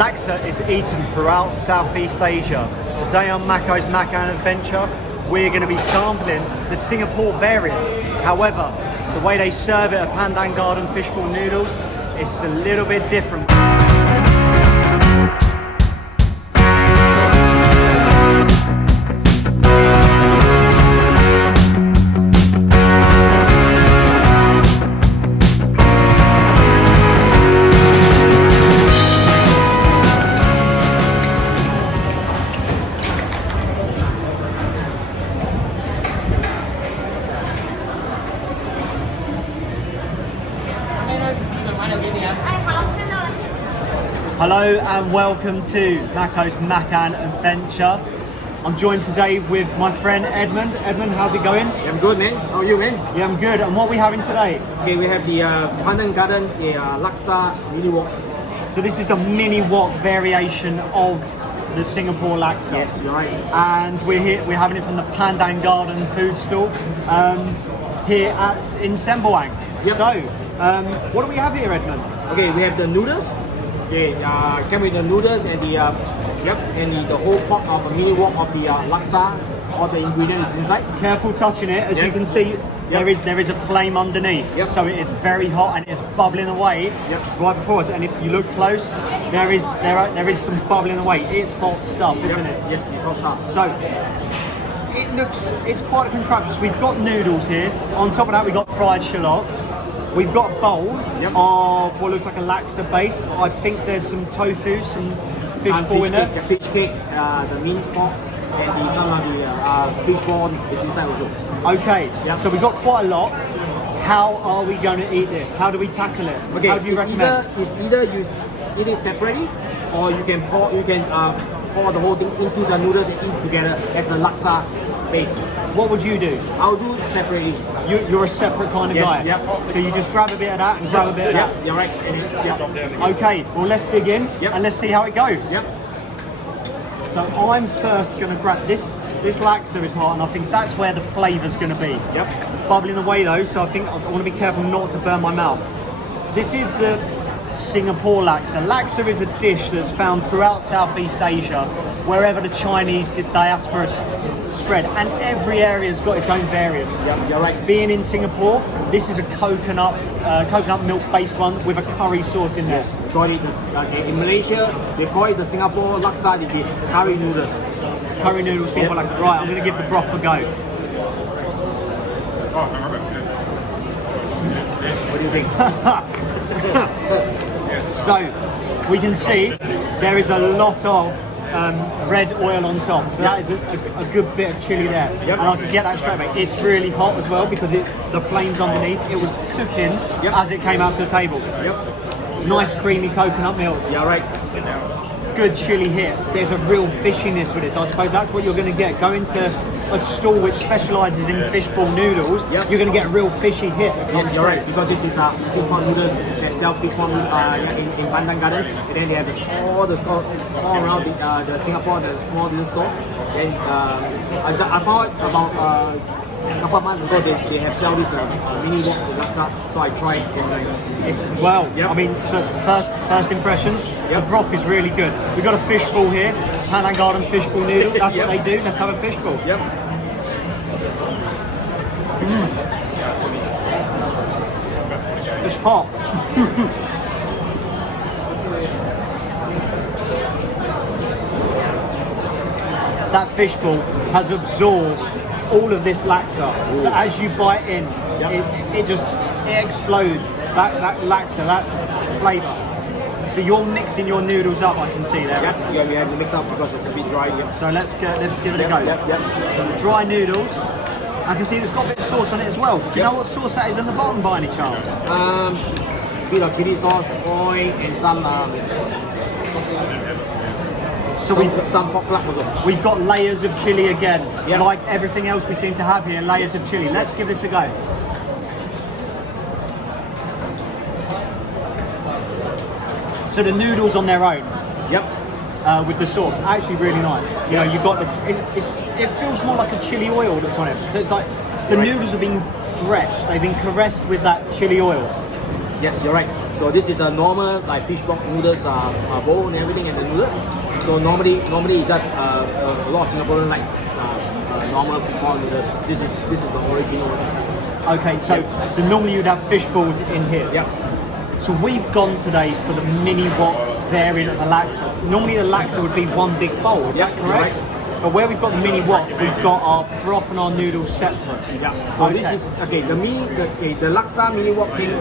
Laksa is eaten throughout Southeast Asia. Today on Mako's Makan Adventure, we're going to be sampling the Singapore variant. However, the way they serve it at Pandan Garden Fishball Noodles, it's a little bit different. Hello and welcome to Mako's Makan Adventure. I'm joined today with my friend Edmund. Edmund, how's it going? Yeah, I'm good, man. How are you, man? Yeah, I'm good. And what are we having today? Okay, we have the Pandan Garden, the Laksa Mini Wok. So this is the Mini Wok variation of the Singapore Laksa. Yes, you're right. And we're having it from the Pandan Garden food stall here in Sembawang. Yep. So, what do we have here, Edmund? Okay, we have the noodles. Okay, came with the noodles and the whole pot of a mini wok of the laksa. All the ingredients inside. Careful touching it, as you can see. There is a flame underneath, so it is very hot and it's bubbling away right before us. And if you look close, there is some bubbling away. It's hot stuff, isn't it? Yes, it's hot stuff. So it's quite a contraption. So we've got noodles here. On top of that, we've got fried shallots. We've got a bowl of what looks like a laksa base. I think there's some tofu, some fishball in there. The fish cake, the mince pot, and some of the fishball is inside also. Okay, so we've got quite a lot. How are we going to eat this? How do we tackle it? Okay, how do you recommend? It's either you eat it separately, or you can pour the whole thing into the noodles and eat together as a laksa base. What would you do? I'll do it separately. You're a separate kind of guy. Yep. So you just grab a bit of that and grab a bit of that. Yeah, you're right. Okay, well let's dig in and let's see how it goes. Yep. So I'm first going to grab this. This laksa is hot, and I think that's where the flavour's going to be. Yep. Bubbling away though, so I think I want to be careful not to burn my mouth. This is the Singapore Laksa. Laksa is a dish that's found throughout Southeast Asia, wherever the Chinese diaspora spread, and every area's got its own variant. Yep, you're right. Being in Singapore, this is a coconut milk based one with a curry sauce in there. Yes, we call it in Malaysia, they call it the Singapore Laksa, the curry noodles. Curry noodles, Singapore Laksa. Right, I'm going to give the broth a go. What do you think? So, we can see there is a lot of red oil on top. So that is a good bit of chilli there. Yep. And I can get that straight away. It's really hot as well because the flame's underneath. It was cooking as it came out to the table. Yep. Nice creamy coconut milk. Yeah, right. Good chilli hit. There's a real fishiness with it. So I suppose that's what you're going to get. Going to a stall which specialises in fishball noodles, you're going to get a real fishy hit. Yes, you're right, because this is fishball noodles that sell fishball in Pandan Garden, and then they have this all around the Singapore, the small little store. Then I found about a couple of months ago they have sell this mini wok laksa, so I tried. It's nice. I mean, so first impressions. The broth is really good. We've got a fishball here, Pandan Garden fishball noodle. That's what they do. Let's have a fishball. Yep. It's hot. That fishball has absorbed all of this laksa. Ooh. So as you bite in, it explodes. That laksa, that flavour. So you're mixing your noodles up, I can see there. Yeah, we have to mix up because it's a bit dry. Yep. So let's give it a go. Yep. So the dry noodles, I can see it's got a bit of sauce on it as well. Do you know what sauce that is on the bottom by any chance? Bit of chili sauce, oil, and some. So we've got some pork lard also. We've got layers of chili again. Yeah. Like everything else we seem to have here, layers of chili. Let's give this a go. So the noodles on their own, with the sauce, actually really nice. You know, you've got it feels more like a chili oil that's on it. So it's like the noodles have been dressed, they've been caressed with that chili oil. Yes, you're right. So this is a normal like fishball noodles bowl and everything and the noodle. So normally it's just a lot of Singaporeans like normal fishball noodles. This is the original one. Okay, so normally you'd have fish balls in here. Yeah. So we've gone today for the mini wok variant of the laksa. Normally the laksa would be one big bowl, is that correct? Right. But where we've got the mini wok, we've got our broth and our noodles separate. Yeah. So Okay. this is the laksa mini wok came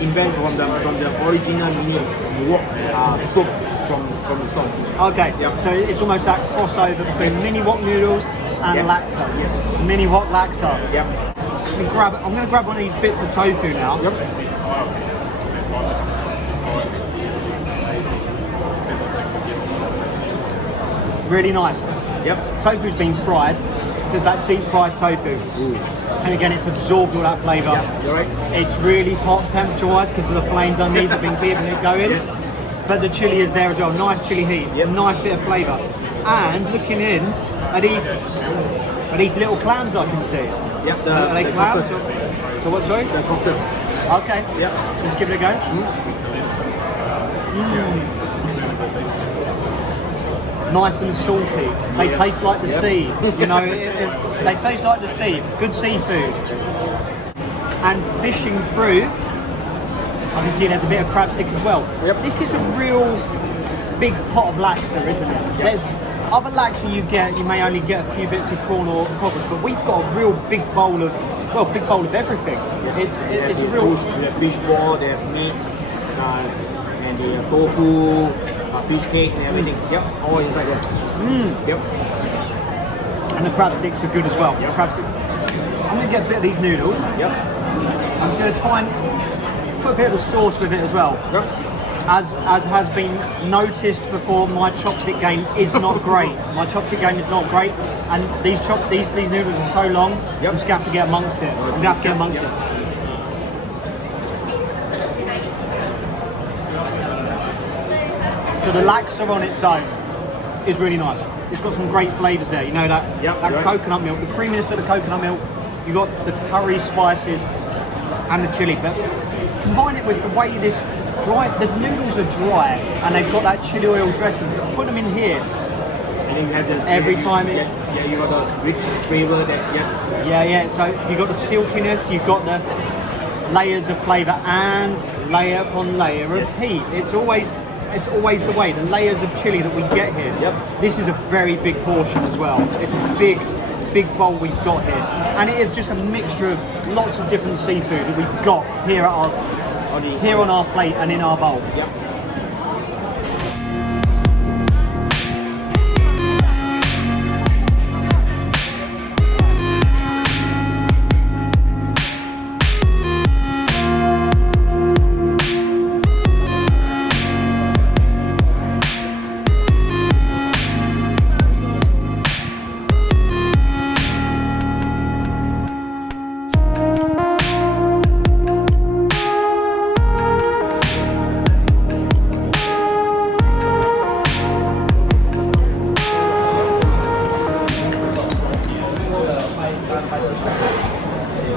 invent from the original mini wok soup from the store. Okay, Yeah. so it's almost that crossover between Yes. mini wok noodles and Yeah. laksa. Yes. Mini wok laksa. Yep. I'm going to grab one of these bits of tofu now. Yep. Really nice. Yep. Tofu's been fried, so it's that deep fried tofu. And again, it's absorbed all that flavour. Yeah, you're right. It's really hot temperature-wise because of the flames underneath have been keeping it going. Yes. But the chilli is there as well. Nice chilli heat. Yep. Nice bit of flavour. And looking in at these little clams I can see. Yep. Are they clams? cockles. So what? Sorry. The cockles. Okay. Yep. Let's give it a go. Nice and salty. They Yeah. taste like the Yep. sea. You know, they taste like the sea. Good seafood. And fishing through, I can see there's a bit of crab stick as well. Yep. This is a real big pot of laksa, isn't it? Yep. There's other laksa you may only get a few bits of prawn or cockles, but we've got a real big bowl of everything. Yes. It's a real. They have fishball, they have meat, and the tofu, fish cake and everything. Yep, all inside there. Yep. And the crab sticks are good as well. Yep. Crab stick. I'm gonna get a bit of these noodles. Yep. I'm gonna try and put a bit of the sauce with it as well. Yep. As has been noticed before, my chopstick game is not great. My chopstick game is not great, and these noodles are so long. Yep. I'm just gonna have to get amongst it. I'm gonna have to get amongst Yep. it. So the laksa on its own is really nice. It's got some great flavours there. You know that Yep, that right. coconut milk, the creaminess of the coconut milk. You got the curry spices and the chilli, but combine it with the way this dry. The noodles are dry and they've got that chili oil dressing. Put them in here. And then you have the Every time it's- yeah, you got the rich flavor that Yeah. So you got the silkiness. You've got the layers of flavour and layer upon layer of Yes. heat. It's always the way. The layers of chili that we get here. Yep. This is a very big portion as well. It's a big bowl we've got here, and it is just a mixture of lots of different seafood that we've got here at on our plate and in our bowl. Yep.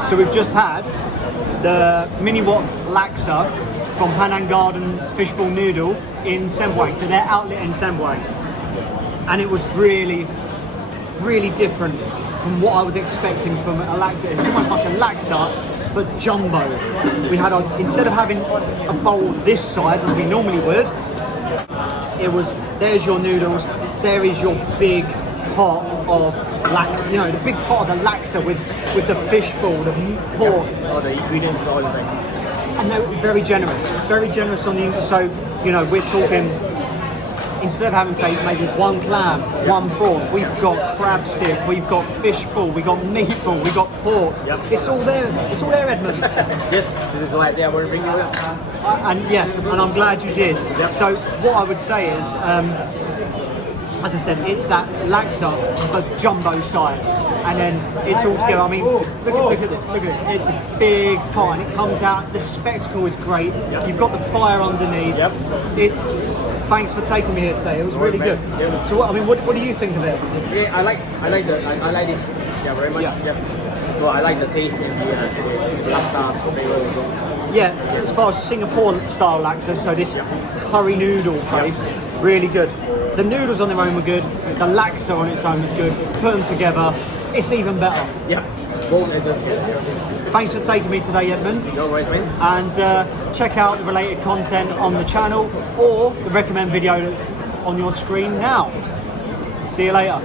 So we've just had the Mini Wok Laksa from Pandan Garden Fishball Noodle in Sembawang, so their outlet in Sembawang. And it was really, really different from what I was expecting from a laksa. It's almost like a laksa, but jumbo. We had instead of having a bowl this size as we normally would, it was, there's your noodles, there is your big pot of the big pot of the laksa with the fish ball, the pork. All the ingredients all inside. And they were very generous on the, so, we're talking, instead of having, say, maybe one clam, one prawn, we've got crab stick, we've got fish ball, we've got meatball, we've got pork. Yep. It's all there, Edmund. Yes, this is why I want to bring you up. And I'm glad you did. Yep. So what I would say is, as I said, it's that laksa, but jumbo sized. And then it's all together. I mean, look at this. It's a big pot and it comes out. The spectacle is great. Yep. You've got the fire underneath. Yep. Thanks for taking me here today. It was really good. Yeah. So what do you think of it? Yeah, I like this. Yeah, very much. Yeah. Yeah. So I like the taste and the laksa flavor as well. Yeah, as far as Singapore style laksa, so this curry noodle place, really good. The noodles on their own were good. The laksa on its own was good. Put them together, it's even better. Yeah. Both are good. Thanks for taking me today, Edmund. No worries, man. And check out the related content on the channel or the recommend video that's on your screen now. See you later.